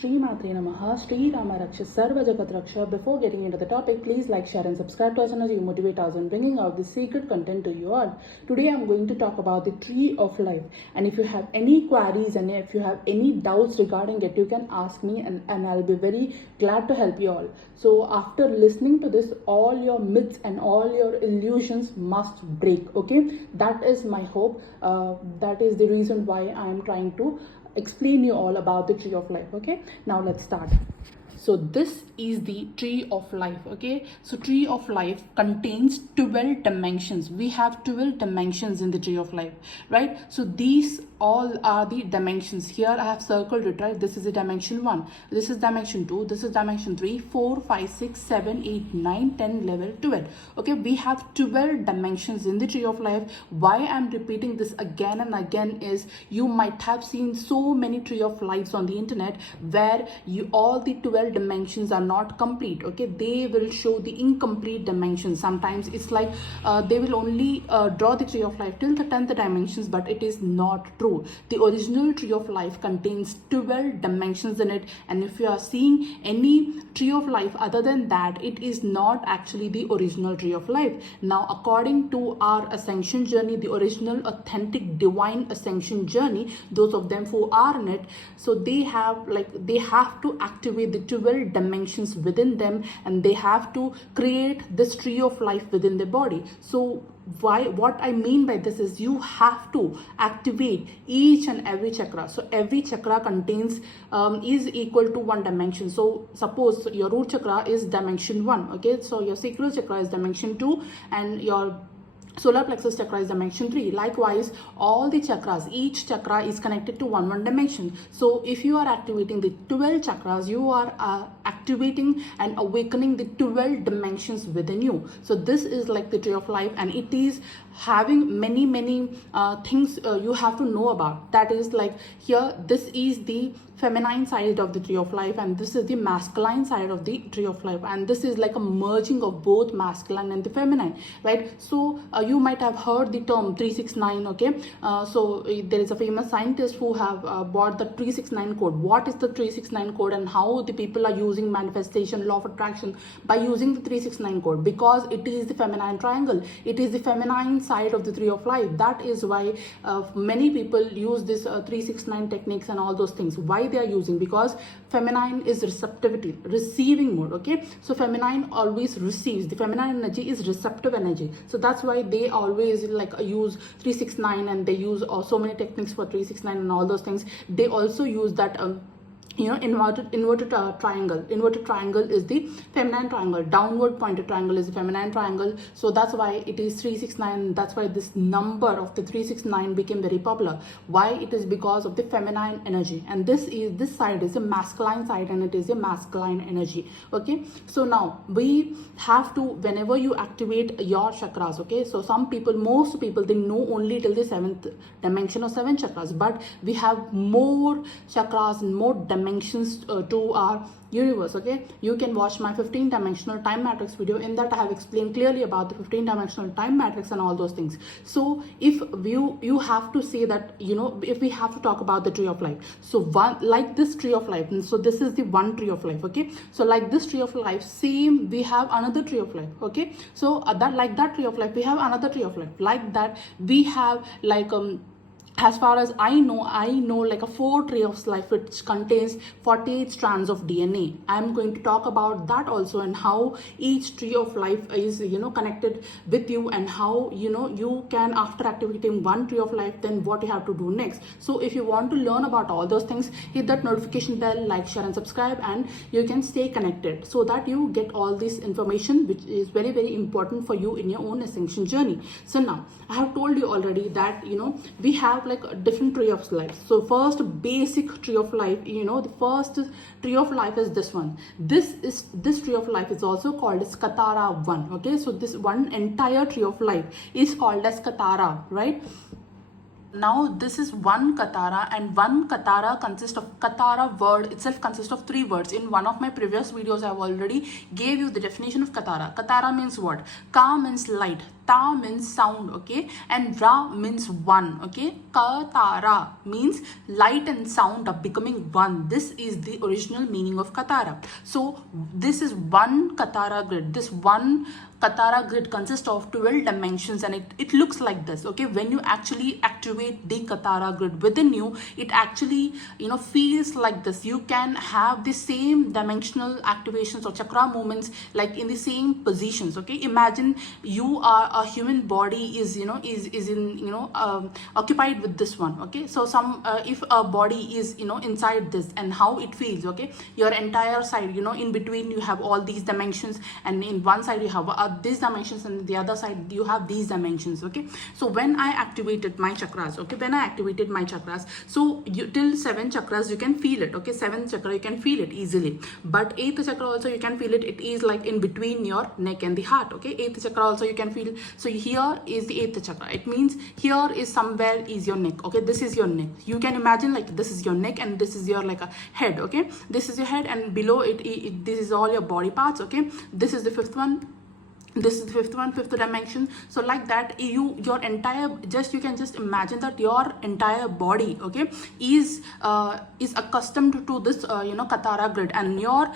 Shri Matre Namaha, Shri Rama Raksha Sarva Jagat Raksha. Before getting into the topic, please like, share and subscribe to us as you motivate us in bringing out the secret content to you all. Today I'm going to talk about the tree of life, and if you have any queries and if you have any doubts regarding it, you can ask me and I'll be very glad to help you all. So after listening to this, all your myths and all your illusions must break, okay? That is my hope. That is the reason why I am trying to explain you all about the tree of life. Okay, now let's start. So this is the tree of life. Okay, so tree of life contains 12 dimensions. We have 12 dimensions in the tree of life, right? So these all are the dimensions. Here I have circled it, right? This is the dimension 1, this is dimension 2, this is dimension 3, 4, 5, 6, 7, 8, 9, 10, 11, 12. Okay, we have 12 dimensions in the tree of life. Why I'm repeating this again and again is you might have seen so many tree of lives on the internet where all the 12 dimensions are not complete. Okay, they will show the incomplete dimensions. Sometimes it's like they will only draw the tree of life till the 10th dimensions, but it is not true. The original tree of life contains 12 dimensions in it, and if you are seeing any tree of life other than that, it is not actually the original tree of life. Now according to our ascension journey, the original authentic divine ascension journey, those of them who are in it, so they have to activate the 12 dimensions within them, and they have to create this tree of life within their body. So what I mean by this is you have to activate each and every chakra. So every chakra contains is equal to one dimension. So suppose your root chakra is dimension 1, okay, so your sacral chakra is dimension 2, and your solar plexus chakra is dimension 3. Likewise, all the chakras, each chakra is connected to one dimension. So if you are activating the 12 chakras, you are activating and awakening the 12 dimensions within you. So this is like the tree of life, and it is having many things you have to know about. That is like here, this is the feminine side of the tree of life, and this is the masculine side of the tree of life, and this is like a merging of both masculine and the feminine, right? So you might have heard the term 369. Okay, so there is a famous scientist who have bought the 369 code. What is the 369 code and how the people are using manifestation, law of attraction by using the 369 code? Because it is the feminine triangle, it is the feminine side of the tree of life. That is why many people use this 369 techniques and all those things. Why they are using? Because feminine is receptivity, receiving mode. Okay, so feminine always receives. The feminine energy is receptive energy, so that's why they always like use 369, and they use so many techniques for 369 and all those things. They also use that inverted triangle. Inverted triangle is the feminine triangle, downward pointed triangle is the feminine triangle. So that's why it is 369. That's why this number of the 369 became very popular. Why? It is because of the feminine energy, and this side is a masculine side, and it is a masculine energy. Okay, so now we have to, whenever you activate your chakras, okay, so most people they know only till the 7th dimension or 7 chakras, but we have more chakras and more dimensions to our universe. Okay, you can watch my 15-dimensional time matrix video. In that I have explained clearly about the 15-dimensional time matrix and all those things. So if you have to say that, if we have to talk about the tree of life, so one like this tree of life, and so this is the one tree of life. Okay, so like this tree of life, same we have another tree of life. Okay, so that tree of life, we have another tree of life. Like that we have like as far as I know like a 4 tree of life, which contains 48 strands of DNA. I'm going to talk about that also, and how each tree of life is connected with you, and how you can, after activating one tree of life, then what you have to do next. So if you want to learn about all those things, hit that notification bell, like, share and subscribe, and you can stay connected so that you get all this information, which is very important for you in your own ascension journey. So now I have told you already that we have like a different tree of life. So first basic tree of life, the first tree of life is this one. This tree of life is also called as Katara 1. Okay, so this one entire tree of life is called as Katara, right? Now this is one Katara, and one Katara consists of, Katara word itself consists of 3 words. In one of my previous videos I have already gave you the definition of Katara. Katara means what? Ka means light, Ta means sound, okay, and Ra means one, okay. Katara means light and sound are becoming one. This is the original meaning of Katara. So this is one Katara grid. This one Katara grid consists of 12 dimensions, and it looks like this, okay. When you actually activate the Katara grid within you, it actually, you know, feels like this. You can have the same dimensional activations or chakra movements like in the same positions, okay. Imagine you are a human body is, you know, is in, you know, occupied with this one, okay. So some if a body is, you know, inside this, and how it feels, okay. Your entire side, you know, in between you have all these dimensions, and in one side you have these dimensions, and the other side you have these dimensions, okay. So when I activated my chakras, okay, when I activated my chakras, so you till 7 chakras you can feel it, okay. 7th chakra you can feel it easily, but 8th chakra also you can feel it. It is like in between your neck and the heart, okay. 8th chakra also you can feel. So here is the 8th chakra. It means here is somewhere is your neck, okay. This is your neck. You can imagine like this is your neck, and this is your like a head, okay. This is your head, and below it this is all your body parts, okay. This is the 5th one. This is the 5th one, 5th dimension. So like that, your entire, just you can just imagine that your entire body, okay, is accustomed to this you know, Katara grid. And your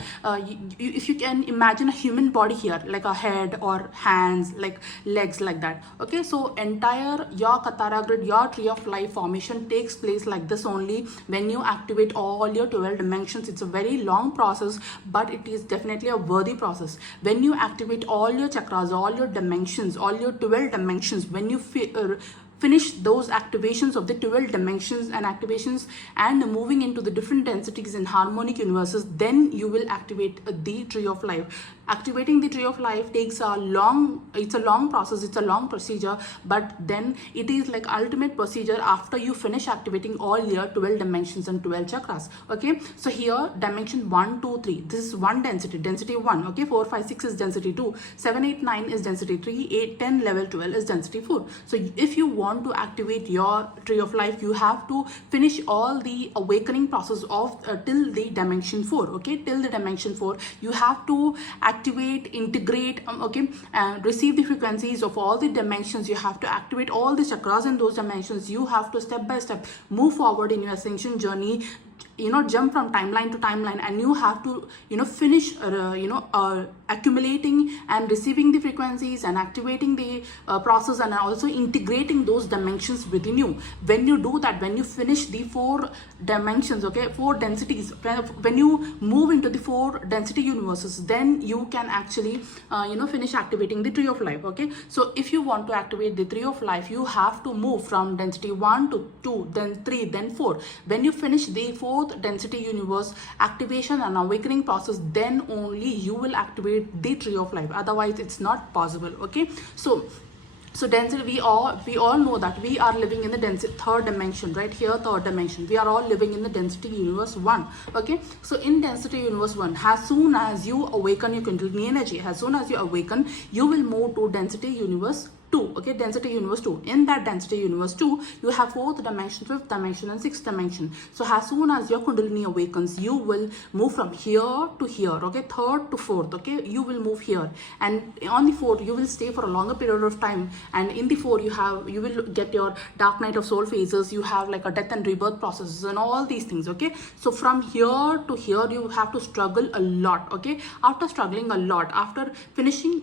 if you can imagine a human body here, like a head or hands, like legs, like that, okay. So entire your Katara grid, your tree of life formation takes place like this only when you activate all your 12 dimensions. It's a very long process, but it is definitely a worthy process. When you activate all your chakras, all your dimensions, all your 12 dimensions, when you finish those activations of the 12 dimensions and activations and moving into the different densities in harmonic universes, then you will activate the tree of life. Activating the tree of life takes a long, it's a long process, it's a long procedure, but then it is like ultimate procedure after you finish activating all your 12 dimensions and 12 chakras, okay. So here dimension 1, 2, 3, this is one density, density 1, okay. 4, 5, 6 is density 2, 7, 8, 9 is density 3, 8, 10, level 12 is density 4. So if you want to activate your tree of life, you have to finish all the awakening process of till the dimension 4, okay. Till the dimension 4 you have to activate, integrate, okay, and receive the frequencies of all the dimensions. You have to activate all the chakras in those dimensions. You have to step by step move forward in your ascension journey, you know, jump from timeline to timeline, and you have to, you know, finish accumulating and receiving the frequencies and activating the process, and also integrating those dimensions within you. When you do that, when you finish the 4 dimensions, okay, 4 densities, when you move into the 4 density universes, then you can actually you know, finish activating the tree of life, okay. So if you want to activate the tree of life, you have to move from density 1 to 2, then 3, then 4. When you finish the 4th density universe activation and awakening process, then only you will activate the tree of life. Otherwise it's not possible, okay. So density, we all know that we are living in the density 3rd dimension, right here, 3rd dimension. We are all living in the density universe 1, okay. So in density universe 1, as soon as you awaken your Kundalini energy, as soon as you awaken, you will move to density universe 2, okay, density universe 2. In that density universe 2, you have 4th dimension, 5th dimension, and 6th dimension. So as soon as your Kundalini awakens, you will move from here to here, okay, 3rd to 4th, okay. You will move here, and on the 4th you will stay for a longer period of time, and in the 4 you will get your dark night of soul phases. You have like a death and rebirth processes and all these things, okay. So from here to here you have to struggle a lot, okay. After struggling a lot, after finishing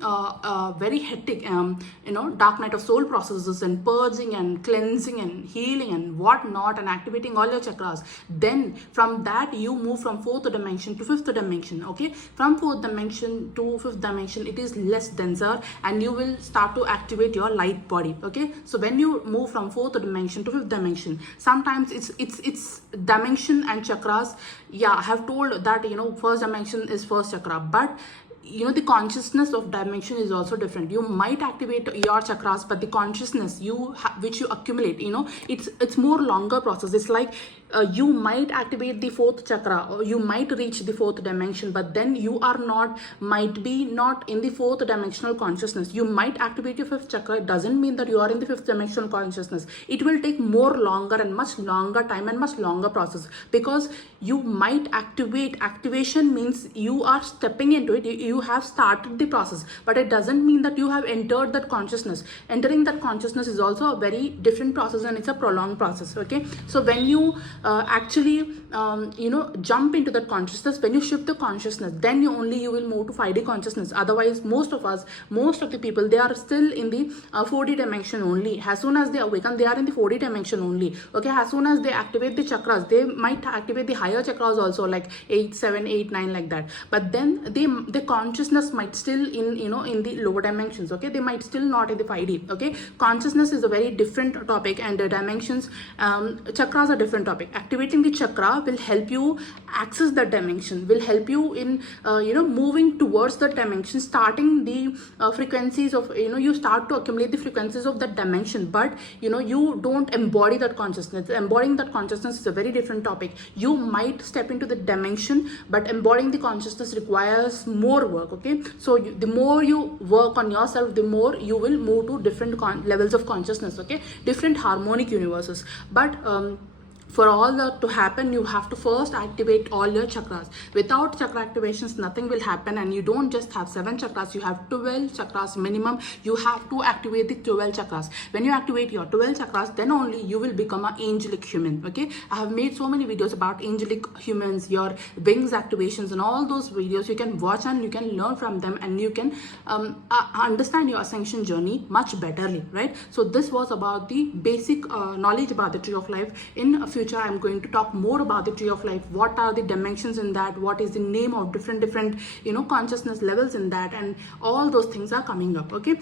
very hectic you know, dark night of soul processes and purging and cleansing and healing and whatnot, and activating all your chakras, then from that you move from 4th dimension to 5th dimension, okay. From 4th dimension to 5th dimension, it is less denser, and you will start to activate your light body, okay. So when you move from 4th dimension to 5th dimension, sometimes it's dimension and chakras, yeah, I have told that, you know, 1st dimension is 1st chakra, but you know, the consciousness of dimension is also different. You might activate your chakras, but the consciousness which you accumulate, you know, it's more longer process. It's like you might activate the fourth chakra, or you might reach the fourth dimension, but then you are not, might be not in the fourth dimensional consciousness. You might activate your fifth chakra. It doesn't mean that you are in the fifth dimensional consciousness. It will take more longer and much longer time and much longer process, because you might activate. Activation means you are stepping into it. You have started the process, but it doesn't mean that you have entered that consciousness. Entering that consciousness is also a very different process, and it's a prolonged process. Okay, so when you actually jump into that consciousness, when you shift the consciousness, then you will move to 5D consciousness. Otherwise, most of the people, they are still in the 4D dimension only. As soon as they awaken, they are in the 4D dimension only. Okay, as soon as they activate the chakras, they might activate the higher chakras also, like 8, 7, 8, 9, like that. But then the consciousness might still in the lower dimensions. Okay, they might still not in the 5D. Okay, consciousness is a very different topic, and the dimensions, chakras are different topic. Activating the chakra will help you access that dimension, will help you in moving towards that dimension, starting the frequencies of, you start to accumulate the frequencies of that dimension, but you don't embody that consciousness. Embodying that consciousness is a very different topic. You might step into the dimension, but embodying the consciousness requires more work. Okay, so the more you work on yourself, the more you will move to different levels of consciousness. Okay, different harmonic universes. But for all that to happen, you have to first activate all your chakras. Without chakra activations, nothing will happen. And you don't just have 7 chakras, you have 12 chakras minimum. You have to activate the 12 chakras. When you activate your 12 chakras, then only you will become an angelic human. Okay, I have made so many videos about angelic humans, your wings activations, and all those videos you can watch, and you can learn from them, and you can understand your ascension journey much betterly, right? So this was about the basic knowledge about the tree of life. In a future, I'm going to talk more about the tree of life. What are the dimensions in that? What is the name of different consciousness levels in that? And all those things are coming up. Okay,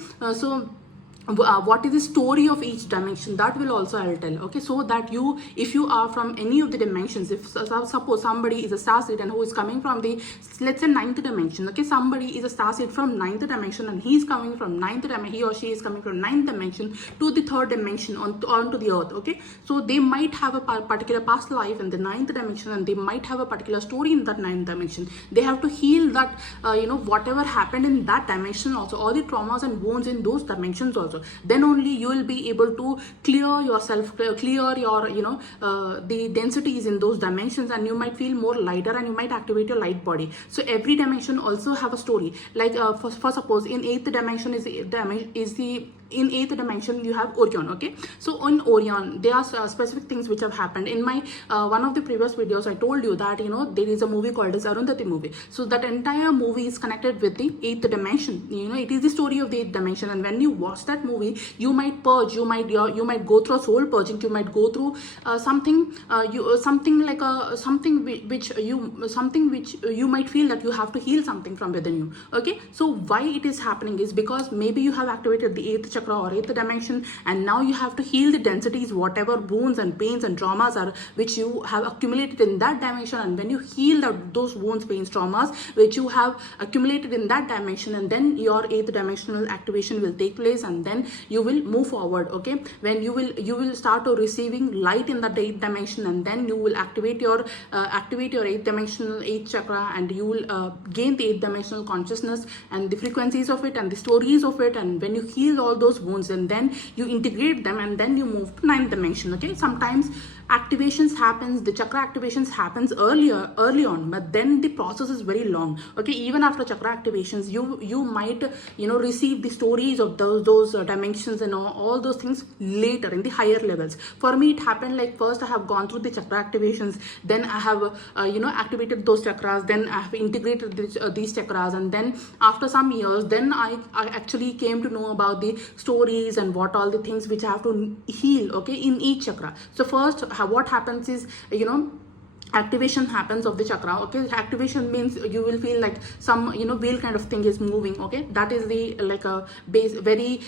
what is the story of each dimension, that will also I'll tell. Okay, so that if you are from any of the dimensions, if suppose somebody is a star seed and who is coming from the, let's say, 9th dimension. Okay, somebody is a star seed from 9th dimension, and he's coming from 9th dimension, he or she is coming from 9th dimension to the 3rd dimension onto the earth. Okay, so they might have a particular past life in the 9th dimension, and they might have a particular story in that 9th dimension. They have to heal that whatever happened in that dimension also, all the traumas and wounds in those dimensions also. Then only you will be able to clear yourself, clear your the densities in those dimensions, and you might feel more lighter, and you might activate your light body. So every dimension also have a story. Like for suppose in 8th dimension in 8th dimension you have Orion. Okay, so on Orion there are specific things which have happened. In my one of the previous videos, I told you that there is a movie called as Arundhati movie. So that entire movie is connected with the 8th dimension. It is the story of the 8th dimension, and when you watch that movie, you might purge, you might go through soul purging, you might go through something which you might feel that you have to heal something from within you. Okay, so why it is happening is because maybe you have activated the 8th chakra or 8th dimension, and now you have to heal the densities, whatever wounds and pains and traumas are which you have accumulated in that dimension. And when you heal those wounds, pains, traumas which you have accumulated in that dimension, and then your 8th dimensional activation will take place, and then you will move forward. Okay, when you will start to receiving light in that 8th dimension, and then you will activate your 8th dimensional 8th chakra, and you will gain the 8th dimensional consciousness and the frequencies of it and the stories of it. And when you heal all those wounds, and then you integrate them, and then you move to 9th dimension. Okay, sometimes activations happens, the chakra activations happens early on, but then the process is very long. Okay, even after chakra activations, you might receive the stories of those dimensions and all those things later in the higher levels. For me, it happened like first I have gone through the chakra activations, then I have activated those chakras, then I have integrated these chakras, and then after some years, then I actually came to know about the stories and what all the things which I have to heal. Okay, in each chakra. So first, what happens is activation happens of the chakra. Okay, activation means you will feel like some wheel kind of thing is moving. Okay, that is the like a base, very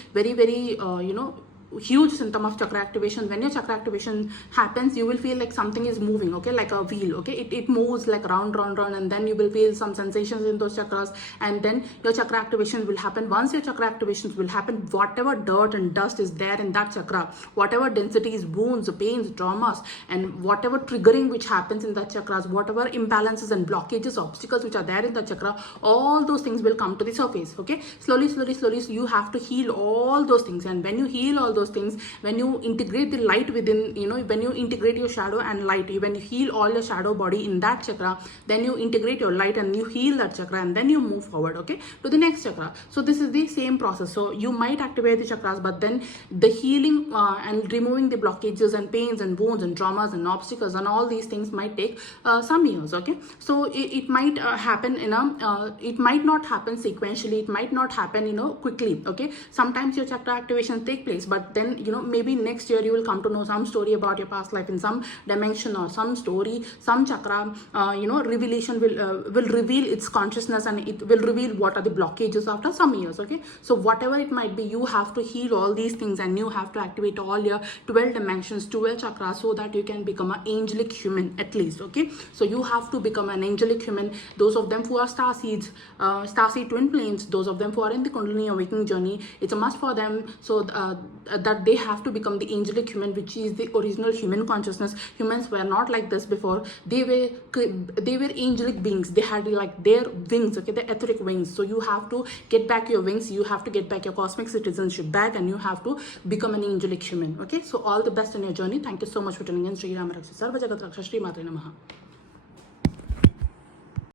huge symptom of chakra activation. When your chakra activation happens, you will feel like something is moving, okay, like a wheel, okay, it moves like round, and then you will feel some sensations in those chakras, and then your chakra activation will happen. Once your chakra activations will happen, whatever dirt and dust is there in that chakra, whatever densities, wounds, pains, traumas, and whatever triggering which happens in that chakras, whatever imbalances and blockages, obstacles which are there in the chakra, all those things will come to the surface, okay. Slowly, so you have to heal all those things. And when you heal all those things, when you integrate the light within, when you integrate your shadow and light, when you heal all your shadow body in that chakra, then you integrate your light and you heal that chakra, and then you move forward, okay, to the next chakra. So this is the same process. So you might activate the chakras, but then the healing and removing the blockages and pains and wounds and traumas and obstacles and all these things might take some years, okay. So it might happen in a it might not happen sequentially, it might not happen quickly, okay. Sometimes your chakra activations take place, but then maybe next year you will come to know some story about your past life in some dimension, or some story, some chakra revelation will reveal its consciousness, and it will reveal what are the blockages after some years, okay. So whatever it might be, you have to heal all these things, and you have to activate all your 12 dimensions, 12 chakras, so that you can become an angelic human at least, okay. So you have to become an angelic human. Those of them who are star seeds, starseed twin flames, those of them who are in the Kundalini awakening journey, it's a must for them, so that they have to become the angelic human, which is the original human consciousness. Humans were not like this before. They were angelic beings. They had like their wings, okay, the etheric wings. So you have to get back your wings, you have to get back your cosmic citizenship back, and you have to become an angelic human, okay. So all the best in your journey. Thank you so much for tuning in. Sri Rama Raksha Sarva Jagat Raksha. Shri Matre Namaha.